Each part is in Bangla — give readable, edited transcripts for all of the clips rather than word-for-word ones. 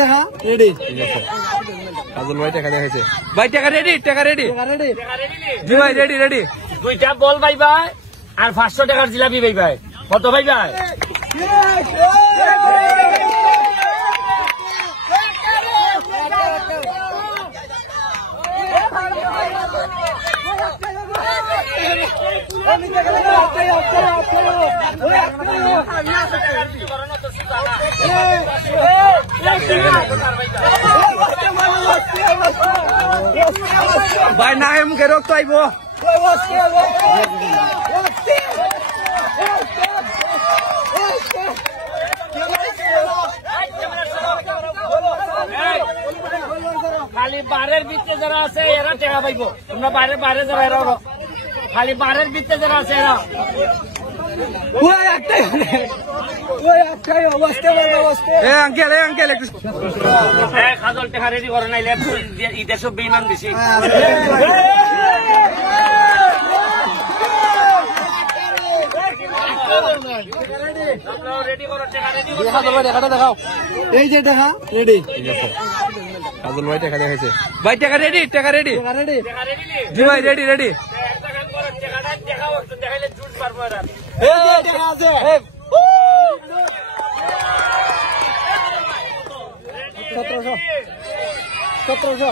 টাকা রেডি কাজল ভাই টাকা দেখাইছে ভাই টাকা রেডি জি ভাই রেডি দুইটা বল ভাই ভাই আর 500 টাকার জিলাপি ভাই ভাই কত ভাই ভাই ভাই নাকের মুখে রক্ত আইব খালি বারের ভিতরে যারা আছে এরা টাকা পাইব তোমরা বাইরে যারা এরা খালি বারের ভিতরে যারা আছে এরা আঙ্কেল একটু খাজল টাকা রেডি করে নাইলে ঈদের সব বেইমান বেশি দেখাও এই যে টাকা রেডি কাজল ভাই টাকা দেখাইছে ভাই টাকা রেডি জি ভাই রেডি সতেরোশো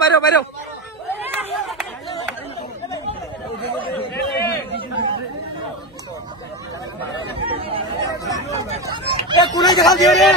বাইরে কোনায় দেখা দিয়ে রে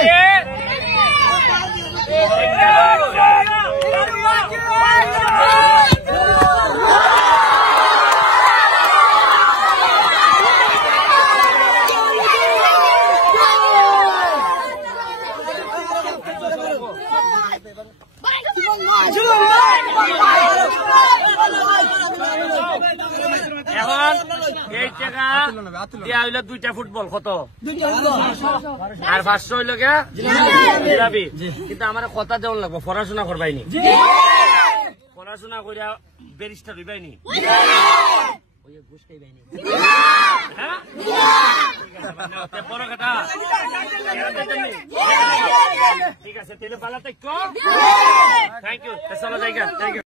এখন এই টাকা দেওয়া হইলো 2টা ফুটবল কত আর 500 হইলো কে জিলাপি কিন্তু আমার কথা দেওয়ার লাগবো পড়াশোনা করবাইনি পড়াশোনা করিয়া ব্যারিস্টার হইবাইনি ঠিক আছে তাহলে পালা থ্যাংক ইউ চলো জায়গা থ্যাংক ইউ